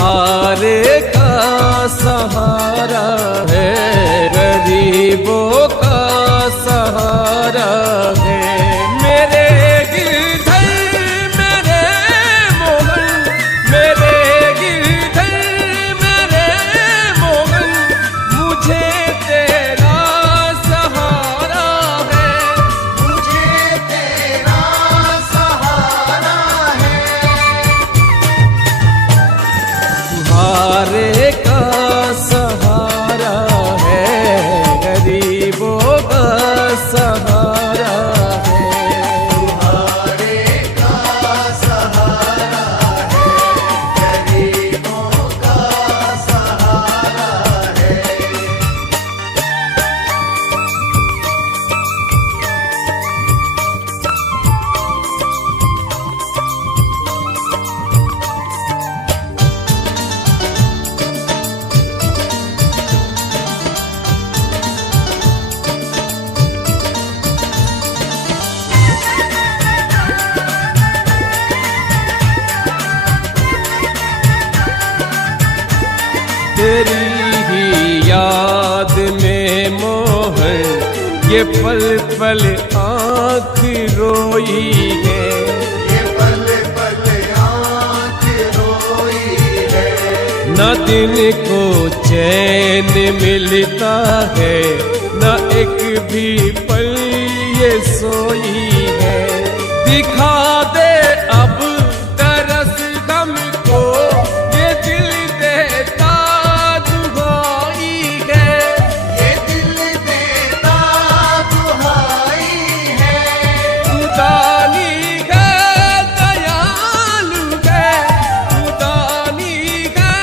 तुम्हारे का सहारा है, गरीबों का सहारा है। मेरे गिरधर मेरे मोहन, मेरे गिरधर मेरे मोहन, मुझे तेरा सहारा है, मुझे तेरा सहारा है। तुम्हारे का सहारा है, गरीबों का सहारा है। तुम्हारे का सहारा है, गरीबों का सहारा है। तेरी ही याद में मोहन, ये पल पल आँख रोई है। ये पल पल आँख रोई है। न दिन को चैन मिलता है, न एक भी पल ये सोई है। दिखा दे अब तरस हमको, ये दिल देता दुहाई है। ये दिल देता दुहाई है। खुदानी है दयालु है, खुदानी है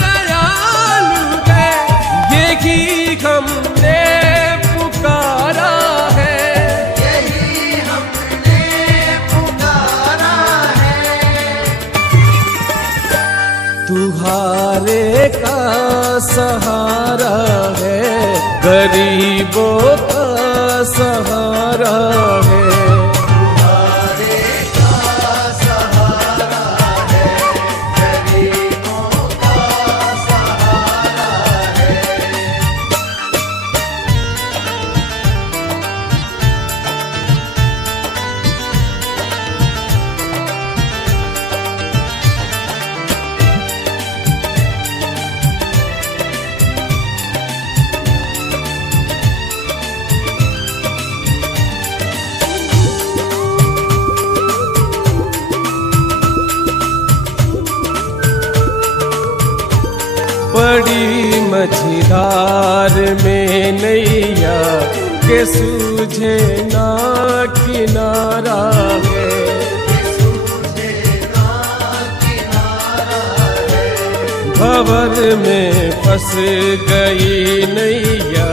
दयालु है, यही हमने पुकारा है, यही हमने पुकारा है। तुम्हारे का सहारा है, गरीबों का सहारा है। तुम्हारे का सहारा है, गरीबों का सहारा है। बड़ी मझधार में नैया के सूझे ना किनारा है। सूझे ना किनारा है। भंवर में फंस गई नैया,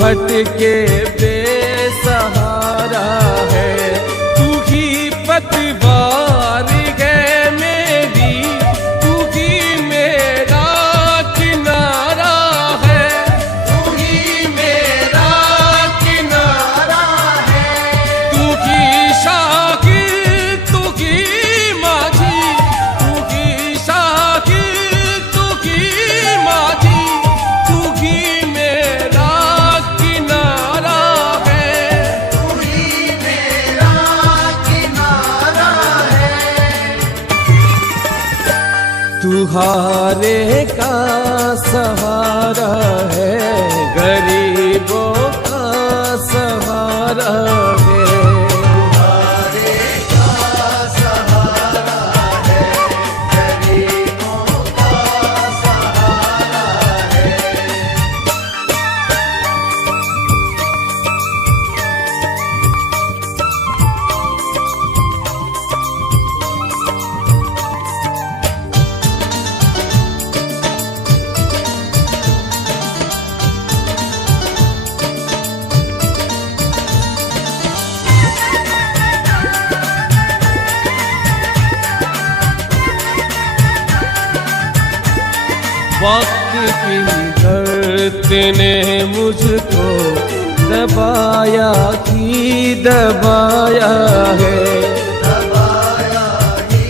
भटके बेसहारा है। तू ही पतवार है मेरी, तू ही मेरा किनारा है, तू ही मेरा किनारा है। तू ही शाकिर, तू ही माझी, तू ही शाकिर, तू ही माझी, तू ही मेरा किनारा है। तू ही मेरा किनारा है। तुम्हारे का सहारा है, गरीबों का सहारा है। तुम्हारे का सहारा है, गरीबों का सहारा है। वक्त की दर्द ने मुझको दबाया ही दबाया है। दबाया ही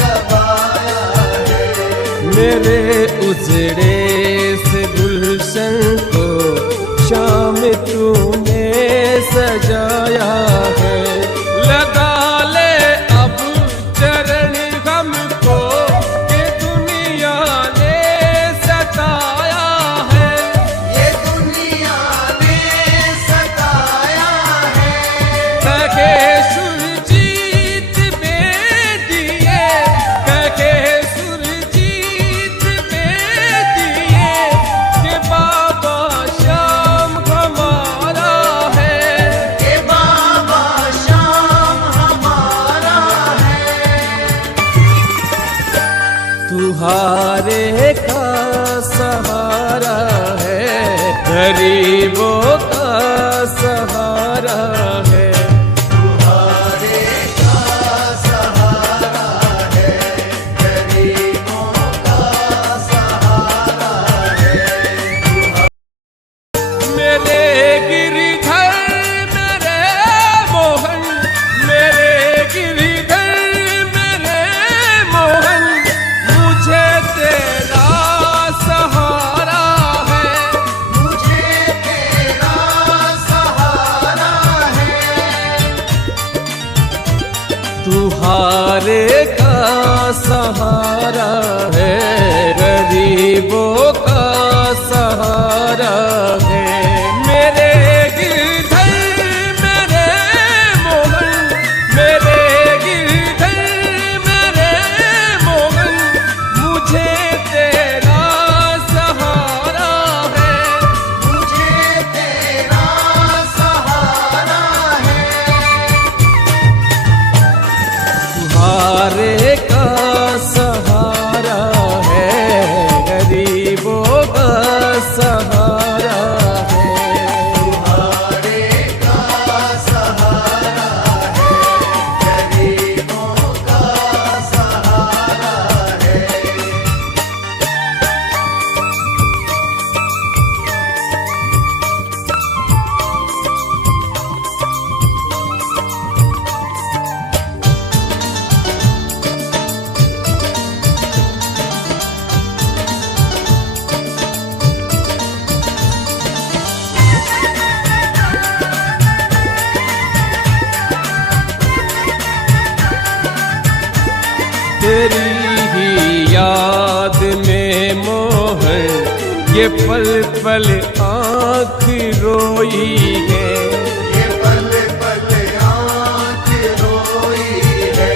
दबाया है। मेरे उजड़े से गुलशन को शाम तूने सजाया है। लगा ले अब चरण हमको कि दुनिया ने सताया है। ये दुनिया ने सताया है। कहे सुरजीत बेदिए, कहे सुरजीत बेदिए कि बाबा श्याम हमारा है। ये बाबा श्याम हमारा है। तुम्हारे का सहारा है, गरीबों का सहारा है। तुम्हारे का सहारा है, गरीबों का सहारा है। मेरे गिरधर मेरे मोहन, मेरे गिरधर मेरे मोहन, मुझे तेरा सहारा है। मुझे तेरा सहारा है। तुम्हारे का सहारा है, गरीबों का सहारा है। मेरे गिरधर मेरे मोहन, मेरे गिरधर मेरे मोहन, मुझे तेरा सहारा है। मुझे तेरा सहारा है। तुम्हारे का सहारा है, गरीबों का सहारा है। तुम्हारे का सहारा है, गरीबों का सहारा है। तेरी ही याद में मोहन ये पल पल आँख रोई है। ये पल पल आँख रोई है।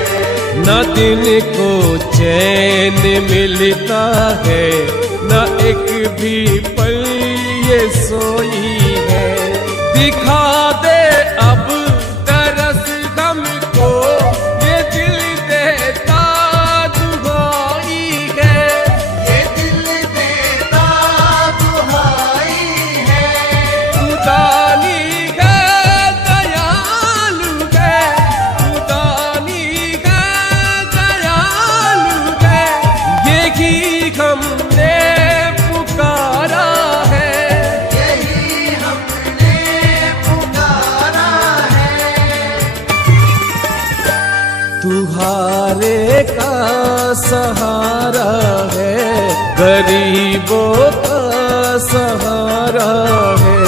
न दिन को चैन मिलता है, न एक भी पल ये सोई है। दिखा दे अब तरस हमको, ये दिल देता दुहाई है। ये दिल देता दुहाई है। खुदानी है दयालु है, खुदानी है दयालु है, यही हमने पुकारा है। यही हमने पुकारा है। तुम्हारे का सहारा है, गरीबों का सहारा है।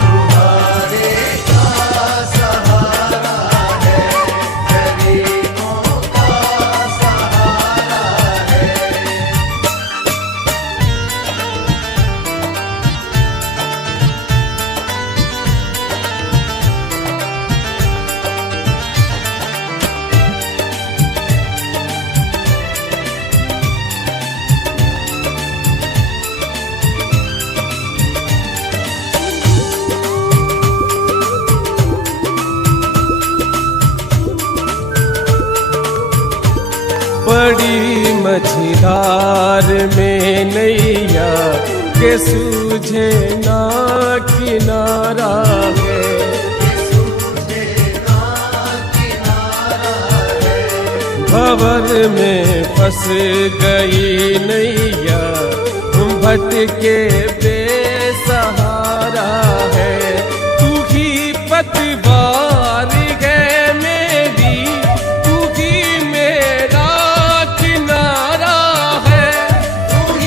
तुम्हारे का सहारा है, गरीबों का सहारा है। बड़ी मझधार में नैया के सूझे ना किनारा है। सूझे ना किनारा है। भंवर में फंस गई नैया, भटके बेसहारा है। तू ही पतवार है मेरी, तू ही मेरा किनारा है। तू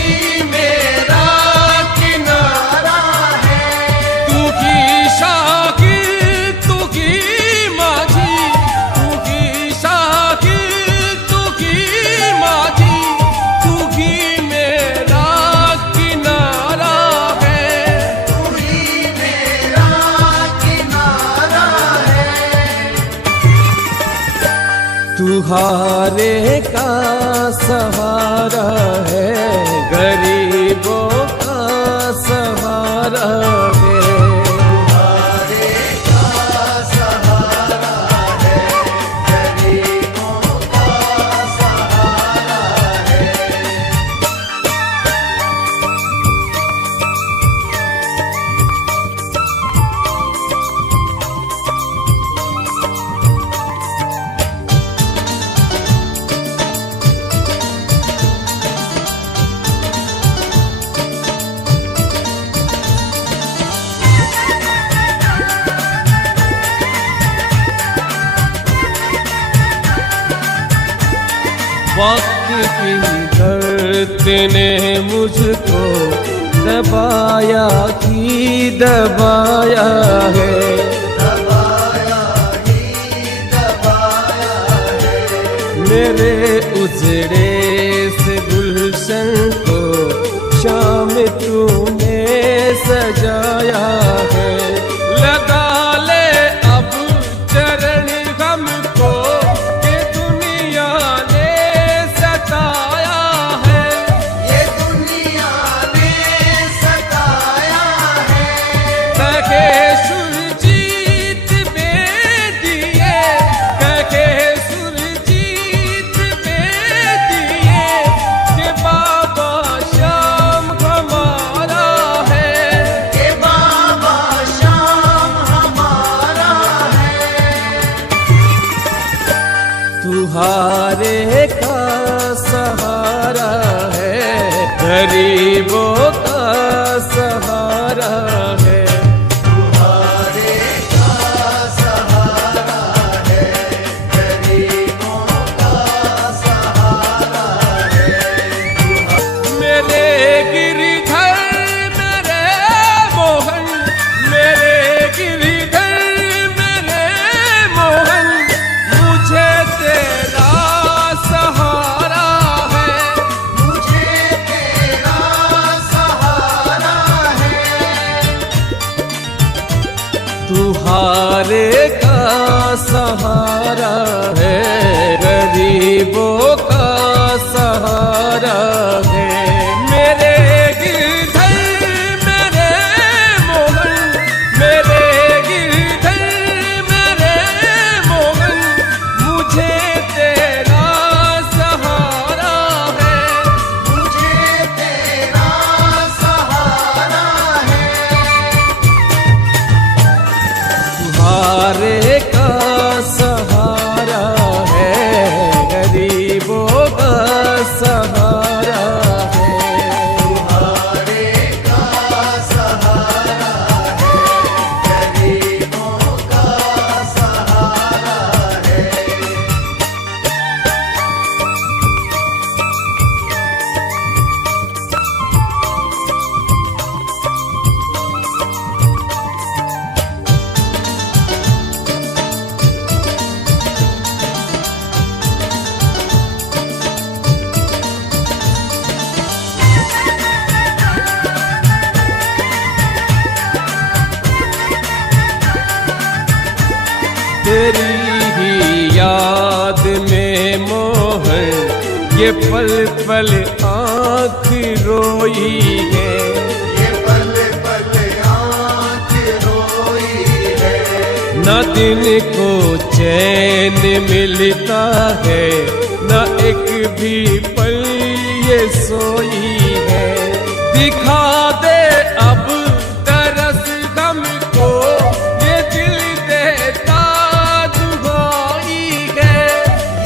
तुम्हारे का सहारा है, गरीबों का सहारा है। तुम्हारे का सहारा है, गरीबों का सहारा है। वक्त की दर्द ने मुझको दबाया ही दबाया है, दबाया ही दबाया है। मेरे उजड़े से गुलशन को शाम तूने सजाया है। लगा ले अब चरण हमको कि दुनिया ने सताया है, ये दुनिया ने सताया है। कहे सुरजीत बेदिए, कहे सुरजीत बेदिए कि बाबा श्याम हमारा है, ये बाबा श्याम हमारा है। तुम्हारे का सहारा है, गरीबों का सहारा है। तुम्हारे का सहारा है, गरीबों का सहारा है। मेरे गिरधर मेरे मोहन, मेरे गिरधर मेरे मोहन, मुझे तेरा सहारा है, मुझे तेरा सहारा है। तुम्हारे का सहारा है, गरीबों का सहारा है। मेरे गिरधर मेरे मोहन, मेरे गिरधर मेरे मोहन, मुझे तेरा सहारा है, मुझे तेरा सहारा है। तुम्हारे का सहारा है, गरीबों का सहारा है। तुम्हारे का सहारा है, गरीबों का सहारा है। तेरी ही याद में मोहन ये पल पल आँख रोई है, ये पल पल आँख रोई है। न दिन को चैन मिलता है, न एक भी पल ये सोई है। दिखा दे अब तरस हमको, ये दिल देता दुहाई है,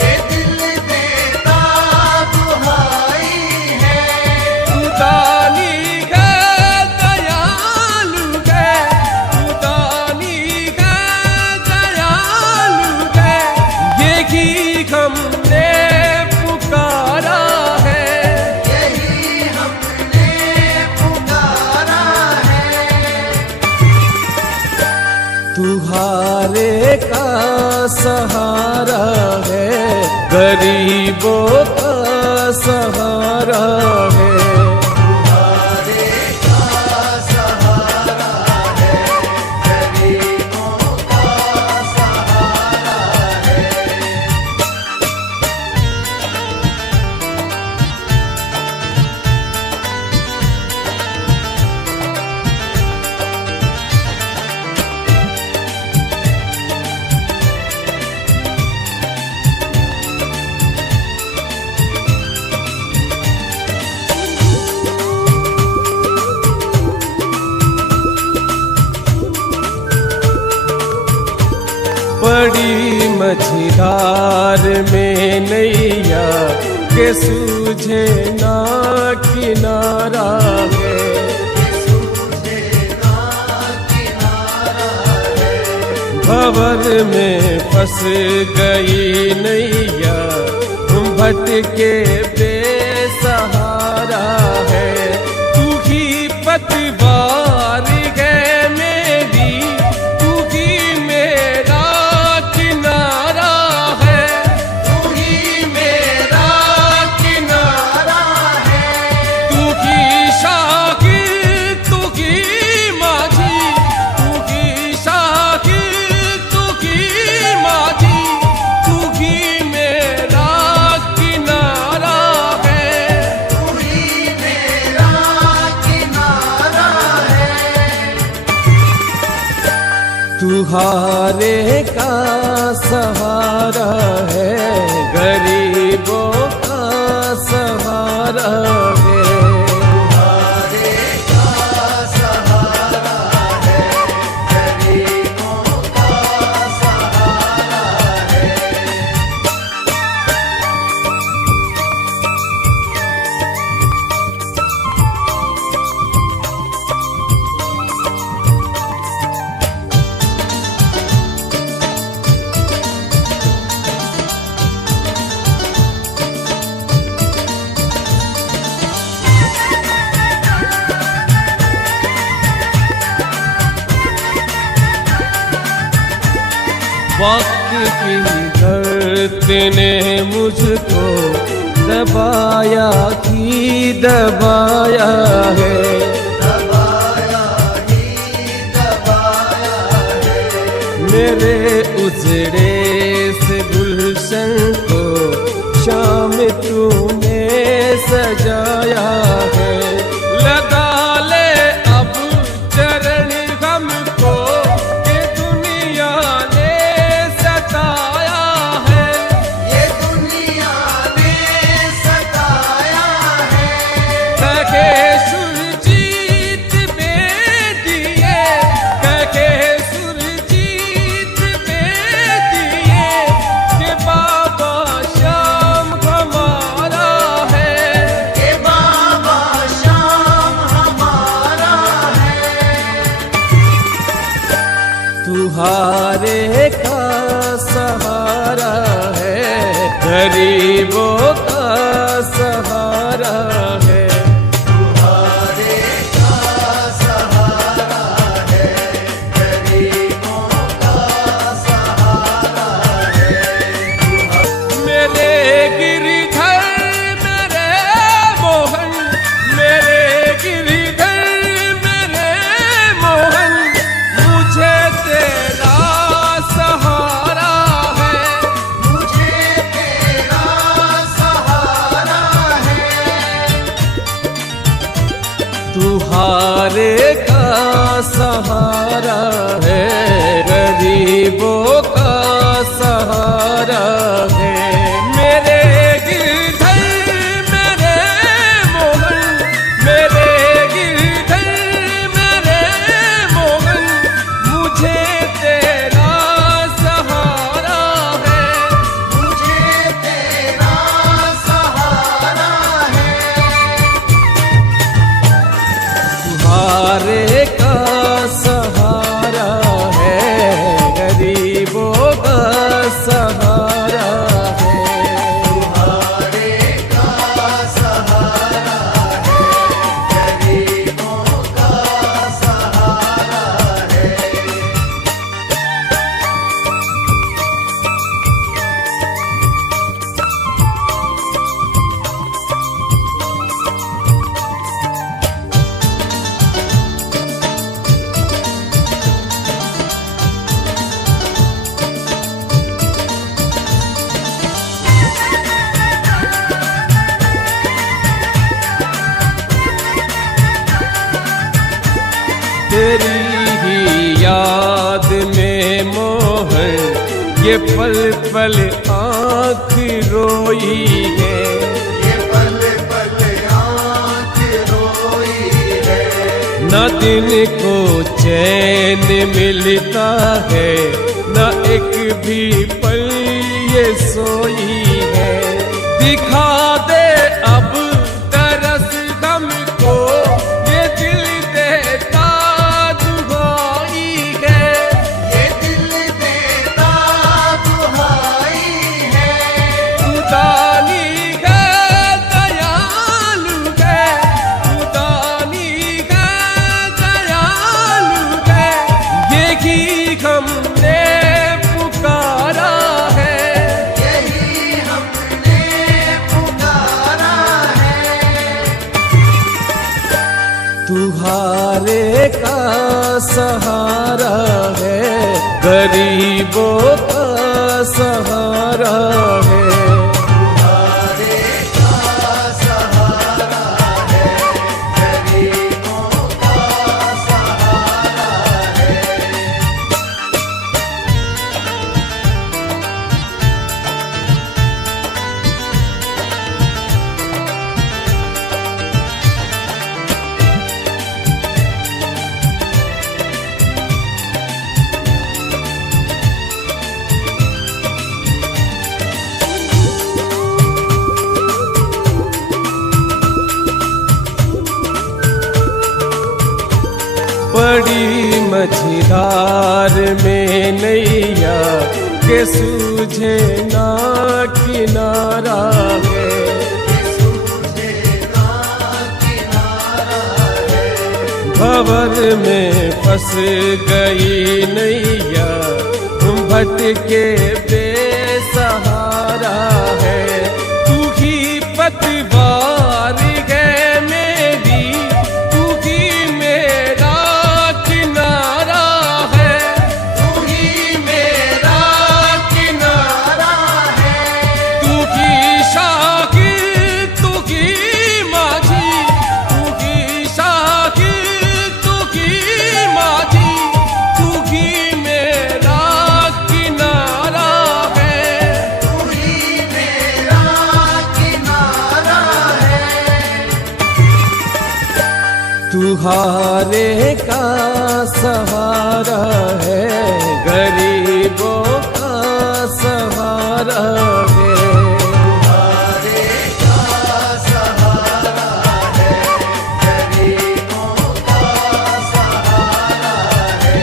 ये दिल देता दुहाई है। खुदानी है दयालु है, खुदानी है दयालु है, यही हमने पुकारा है, यही हमने पुकारा है। तुम्हारे का सहारा है, गरीबों का सहारा है। तुम्हारे का सहारा है, गरीबों का सहारा है। में नैया के सूझे ना किनारा है। सूझे ना किनारा है। भंवर में फंस गई नैया भटके बेसहारा है। तू ही पतवार है मेरी, तू ही मेरा किनारा है। तू ही मेरा किनारा है। तू ही शाकिर, तू ही माझी, तू ही शाकिर, तू ही माझी, तू ही मेरा किनारा है। तू ही मेरा किनारा है। तुम्हारे का सहारा है, गरीबों का सहारा है। तुम्हारे का सहारा है, गरीबों का सहारा है। वक्त की दर्द ने मुझको दबाया ही दबाया है। दबाया ही दबाया है। मेरे उजड़े से गुलशन को शाम तूने सजाया है। लगा ले अब चरण हमको कि दुनिया ने सताया है। ये दुनिया ने सताया है। कहे सुरजीत बेदिए, कहे सुरजीत बेदिए कि बाबा श्याम हमारा है। ये बाबा श्याम हमारा है। तुम्हारे का सहारा है, गरीबों का सहारा है। तुम्हारे का सहारा है, गरीबों का सहारा है। मेरे गिरधर मेरे मोहन, मेरे गिरधर मेरे मोहन, मुझे तेरा सहारा है। मुझे तेरा सहारा है। तुम्हारे का सहारा है, गरीबों का सहारा है। मेरे गिरधर मेरे मोहन, मेरे गिरधर मेरे मोहन, मुझे तेरा सहारा है। मुझे तेरा सहारा है। तुम्हारे का सहारा है, गरीबों का सहारा है। तुम्हारे का सहारा है, गरीबों का सहारा है। तेरी ही याद में मोहन, ये पल पल आँख रोई है। ये पल पल आँख रोई है। न दिन को चैन मिलता है, न एक भी पल ये सोई दिखा दे अब तरस हमको, ये दिल देता दुहाई है, ये दिल देता दुहाई है। खुदानी है दयालु है, खुदानी है दयालु है, यही हमने पुकारा है, यही हमने पुकारा है। तुम्हारे का सहारा है, गरीबों का सहारा है। तुम्हारे का सहारा है, गरीबों का सहारा है। बड़ी मझधार में नैया के सूझे ना किनारा है, सूझे ना किनारा है। भंवर में फंस गई नैया, भटके बेसहारा है। तू ही पतवार है मेरी, तू ही मेरा किनारा है, तू ही मेरा किनारा है। तू ही शाकिर, तू ही माझी, तू ही शाकिर, तू ही माझी, तू ही मेरा किनारा है। तू ही मेरा किनारा है। तुम्हारे का सहारा है, गरीबों का सहारा है। तुम्हारे का सहारा है, गरीबों का सहारा है।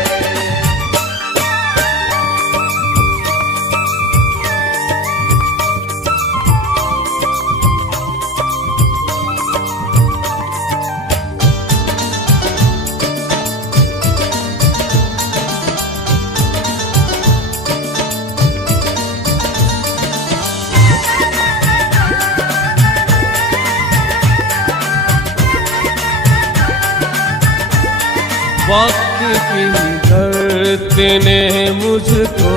वक्त की दर्द ने मुझको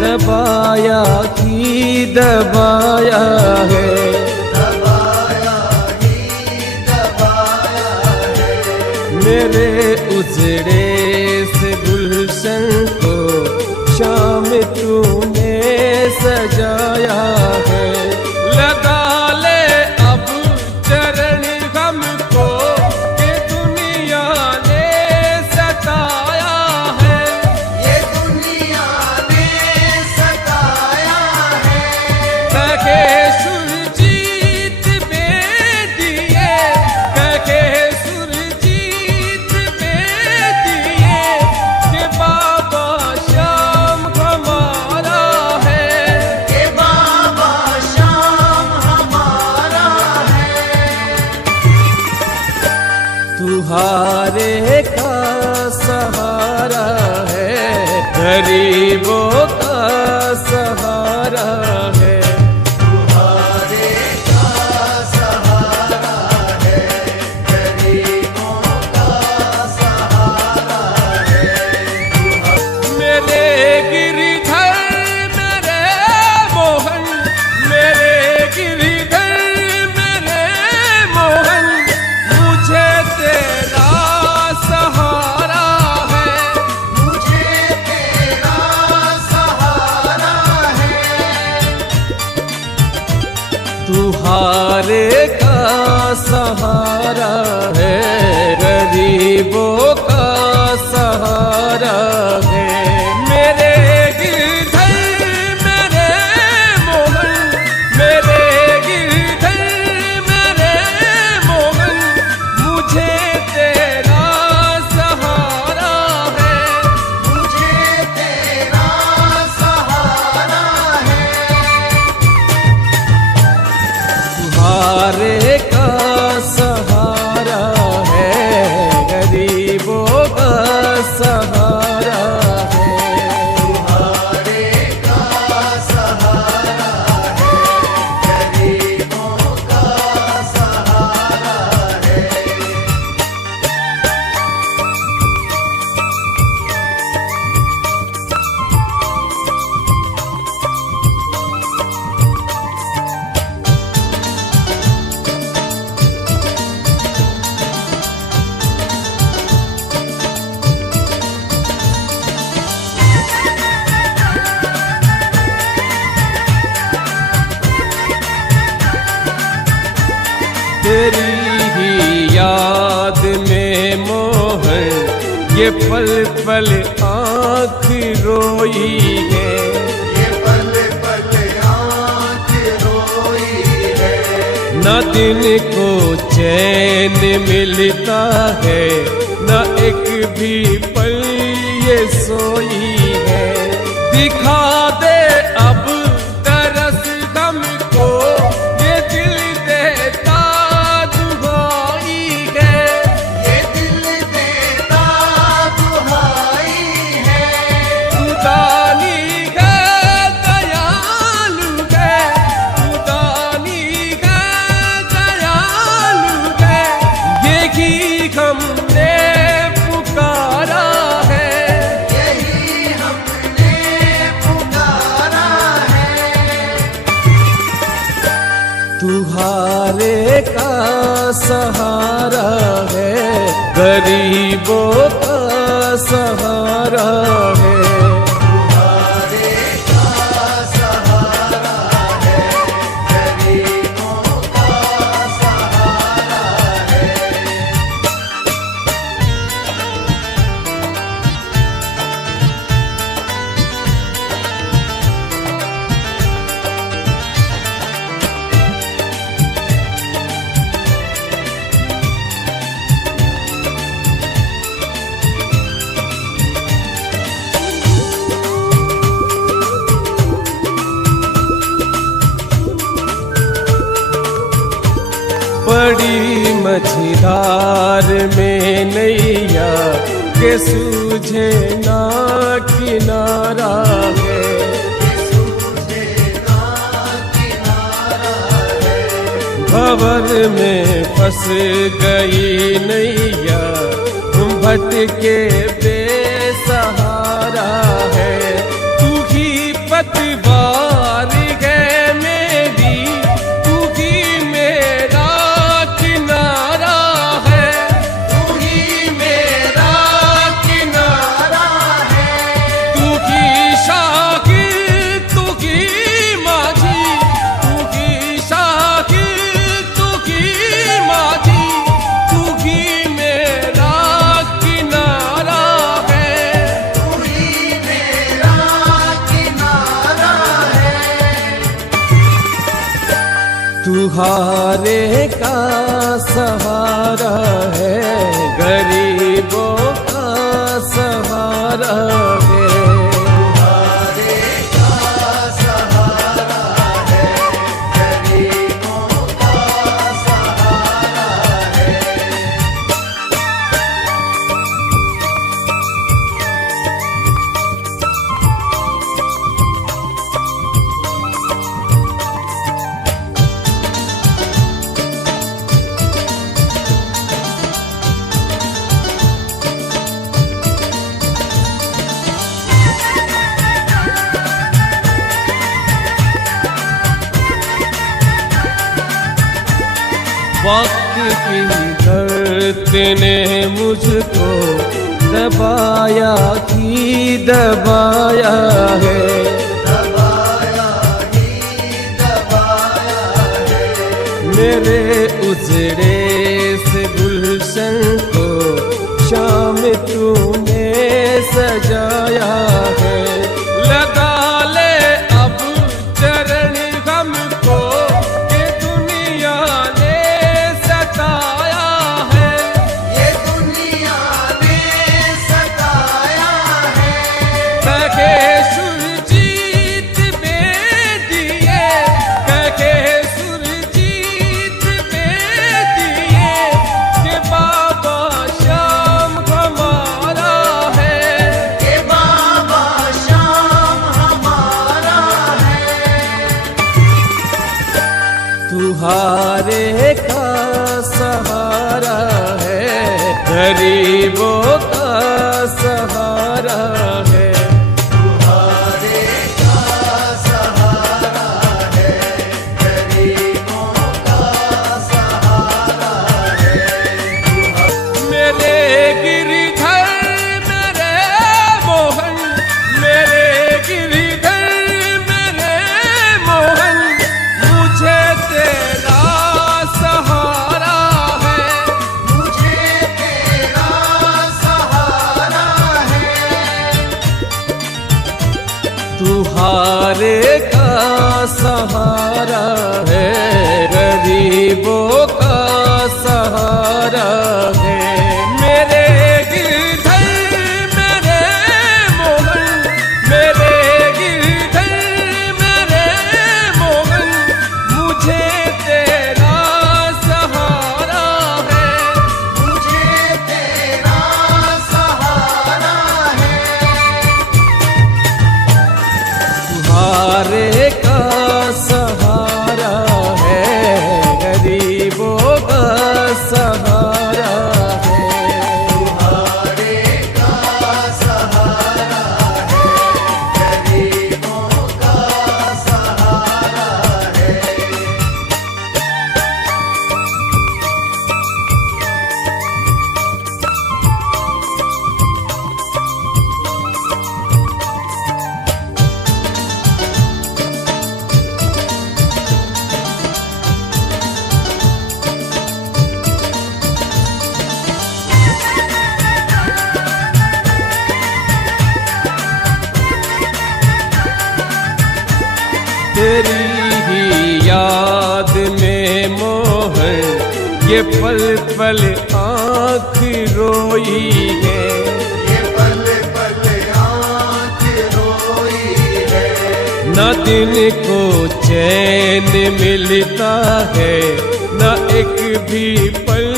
दबाया ही दबाया है, दबाया ही दबाया है। मेरे उजड़े से गुलशन को शाम तूने सजाया है। लगा ले अब चरण हमको, कि दुनिया ने सताया है, ये दुनिया ने सताया है। कहे सुरजीत बेदिए, कहे सुरजीत बेदिए, कि बाबा श्याम हमारा है, ये बाबा श्याम हमारा है। तुम्हारे का सहारा है, गरीबों का सहारा है। तुम्हारे का सहारा है, गरीबों का सहारा है। मेरे गिरधर मेरे मोहन, मेरे गिरधर मेरे मोहन, मुझे तेरा सहारा है, मुझे तेरा सहारा है। तुम्हारे का सहारा है, गरीबों का सहारा है। मेरे गिरधर मेरे मोहन, मेरे का सहारा है, गरीबों का सहारा है। तुम्हारे का सहारा है, गरीबों का सहारा है। तेरी ही याद में मोहन ये पल पल आँख रोई है, ये पल पल आँख रोई है। न दिन को चैन मिलता है, न एक भी पल ये सोई है। दिखा दे अब तरस गम को, ये दिल देता दुहाई है। ये दिल देता दुहाई है। खुदानी है दयालु है, खुदानी है दयालु है, यही हमने पुकारा है। यही हमने पुकारा है। तुम्हारे का सहारा है, गरीबों का सहारा है। तुम्हारे का सहारा है, गरीबों का सहारा है। बड़ी मझधार में नैया के सूझे ना किनारा है, सूझे ना किनारा है। भंवर में फंस गई नैया, भटके बेसहारा है। तू ही पतवार है मेरी, तू ही मेरा किनारा है। तू ही मेरा किनारा है। तू ही शाकिर, तू ही माझी, तू ही शाकिर, तू ही माझी, तू ही मेरा किनारा है। तू ही मेरा किनारा है। तुम्हारे का सहारा है, गरीबों का सहारा है। तुम्हारे का सहारा है, गरीबों का सहारा है। वक्त की दर्द ने मुझको दबाया ही दबाया है, दबाया ही दबाया है। मेरे उजड़े से गुलशन को शाम तूने सजाया है। लगा ले अब चरण हमको, कि दुनिया ने सताया है। ये दुनिया ने सताया है। कहे सुरजीत बेदिए, कहे सुरजीत बेदिए, तुम्हारे का सहारा है, गरीबों का सहारा है। तुम्हारे का सहारा है, गरीबों का सहारा है। मेरे गिरधर मेरे मोहन, मेरे गिरधर मेरे मोहन, मुझे तेरा सहारा है, मुझे तेरा सहारा है। तुम्हारे का सहारा है, गरीबों का सहारा है। मेरे गिरधर मेरे मोहन, मेरे गिरधर मेरे मोहन, मुझे तेरा सहारा है, मुझे तेरा सहारा है। तुम्हारे का सहारा है, गरीबों का सहारा है। तुम्हारे का सहारा है, गरीबों का सहारा है। तेरी ही याद में मोहन, ये पल पल आँख रोई है। ये पल पल आँख रोई है। न दिन को चैन मिलता है, न एक भी पल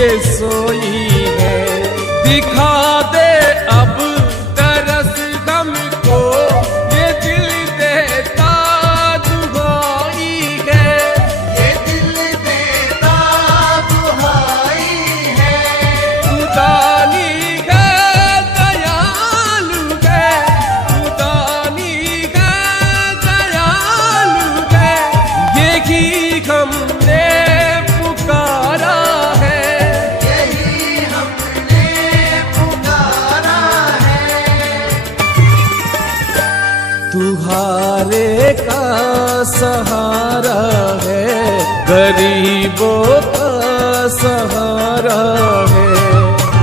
ये सोई है। दिखा दे अब तरस हमको, ये दिल देता दुहाई है। ये दिल देता दुहाई है। खुदानी है दयालु है, खुदानी है दयालु है, यही हमने पुकारा है, यही हमने पुकारा है। तुम्हारे का सहारा है, गरीबों का सहारा है।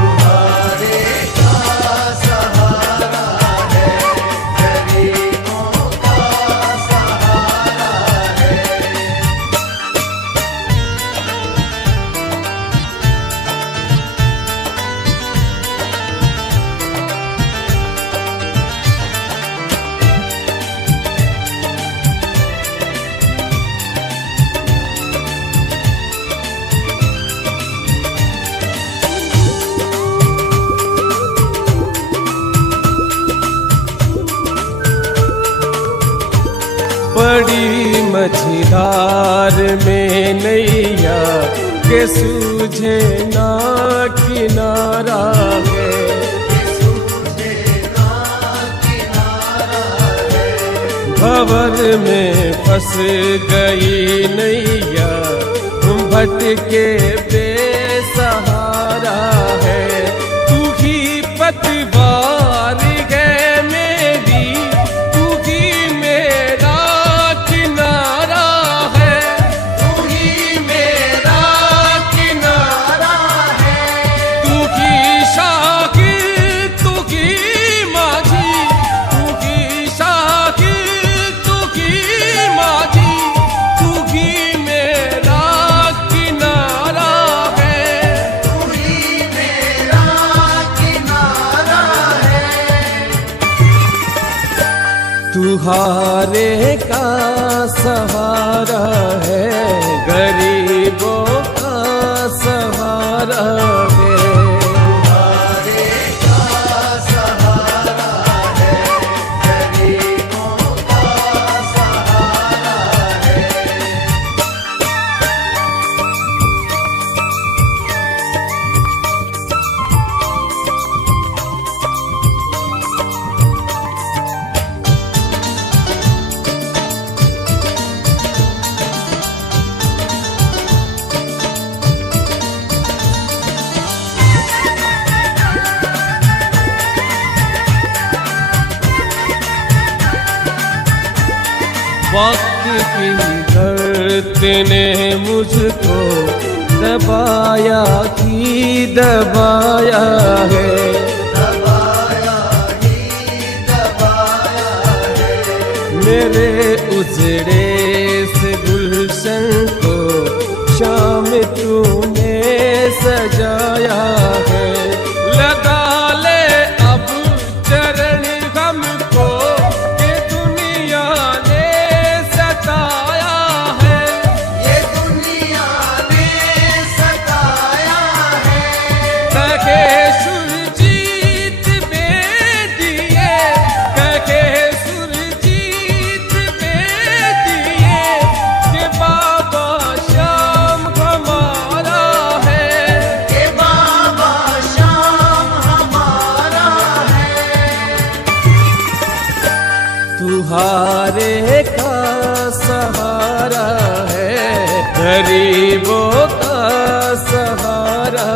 तुम्हारे का सहारा है, गरीबों का सहारा है। बड़ी मझधार में नैया के सूझे ना किनारा है। सूझे ना किनारा है। भंवर में फंस गई नैया, भटके बेसहारा है। तू ही पतवार है मेरी, तू ही मेरा किनारा है, तू ही मेरा किनारा है। तू ही शाकिर, तू ही माझी, तू ही शाकिर, तू ही माझी, तू ही मेरा किनारा है। तू ही मेरा किनारा है। तुम्हारे का सहारा है, गरीबों का सहारा है। तुम्हारे का सहारा है, गरीबों का सहारा है। वक्त की दर्द ने मुझको दबाया ही दबाया है, दबाया ही दबाया है। मेरे उजड़े से गुलशन को शाम तूने सजाया है। लगा ले अब चरण हमको कि दुनिया ने सताया है, ये दुनिया ने सताया है। कहे सुरजीत बेदिए, कहे सुरजीत बेदिए कि बाबा श्याम हमारा है, के बाबा श्याम हमारा है। तुम्हारे का सहारा है, गरीबों का सहारा